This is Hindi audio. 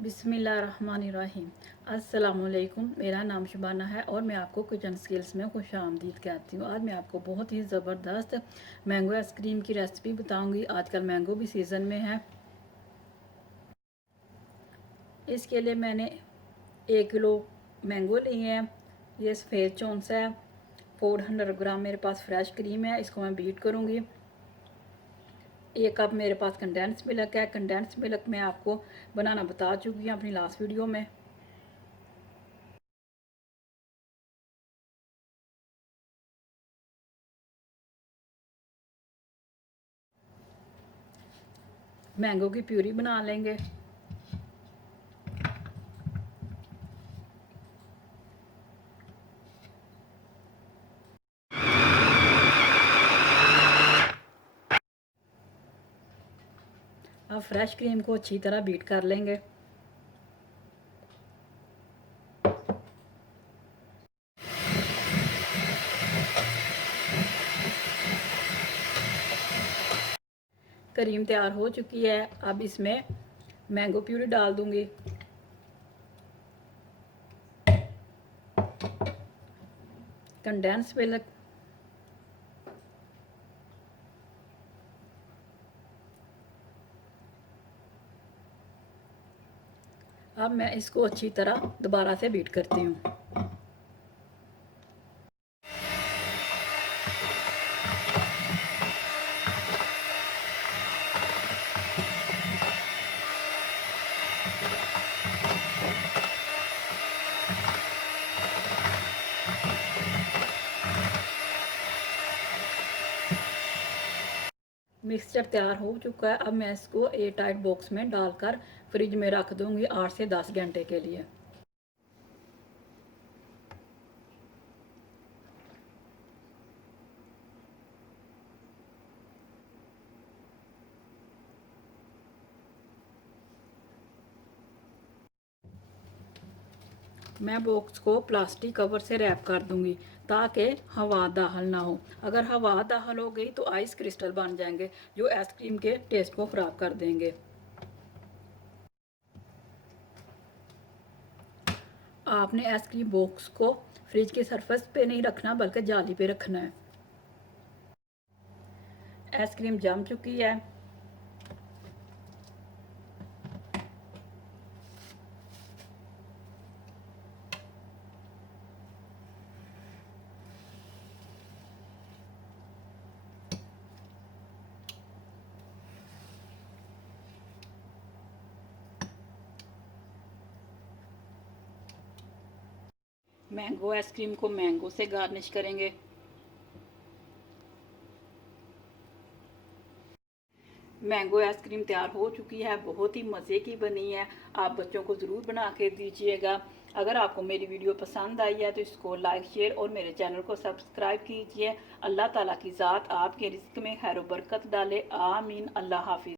बिस्मिल्लाहिर्रहमानिर्रहीम। अस्सलामुअलैकुम। मेरा नाम शुबाना है और मैं आपको किचन स्किल्स में खुश आमदीद कहती हूँ। आज मैं आपको बहुत ही ज़बरदस्त मैंगो आइसक्रीम की रेसिपी बताऊँगी। आजकल मैंगो भी सीज़न में है। इसके लिए मैंने 1 किलो मैंगो लिए हैं। ये सफ़ेद चौंस है। 400 ग्राम मेरे पास फ्रेश क्रीम है। इसको मैं बीट करूँगी। 1 कप मेरे पास कंडेंस मिल्क है। कंडेंस मिल्क मैं आपको बनाना बता चुकी हूँ अपनी लास्ट वीडियो में। मैंगो की प्यूरी बना लेंगे। अब फ्रेश क्रीम को अच्छी तरह बीट कर लेंगे। क्रीम तैयार हो चुकी है। अब इसमें मैंगो प्यूरी डाल दूंगी। कंडेंस मिल्क, अब मैं इसको अच्छी तरह दोबारा से बीट करती हूँ। मिक्सचर तैयार हो चुका है। अब मैं इसको एयर टाइट बॉक्स में डालकर फ्रिज में रख दूंगी 8 से 10 घंटे के लिए। मैं बॉक्स को प्लास्टिक कवर से रैप कर दूंगी ताकि हवा दाखिल ना हो। अगर हवा दाखिल हो गई तो आइस क्रिस्टल बन जाएंगे जो आइसक्रीम के टेस्ट को ख़राब कर देंगे। आपने आइसक्रीम बॉक्स को फ्रिज के सरफेस पे नहीं रखना बल्कि जाली पे रखना है। आइसक्रीम जम चुकी है। मैंगो आइसक्रीम को मैंगो से गार्निश करेंगे। मैंगो आइसक्रीम तैयार हो चुकी है। बहुत ही मज़े की बनी है। आप बच्चों को ज़रूर बना के दीजिएगा। अगर आपको मेरी वीडियो पसंद आई है तो इसको लाइक शेयर और मेरे चैनल को सब्सक्राइब कीजिए। अल्लाह ताला की ज़ात आपके रिज़्क़ में खैर बरकत डाले। आमीन। अल्लाह हाफिज़।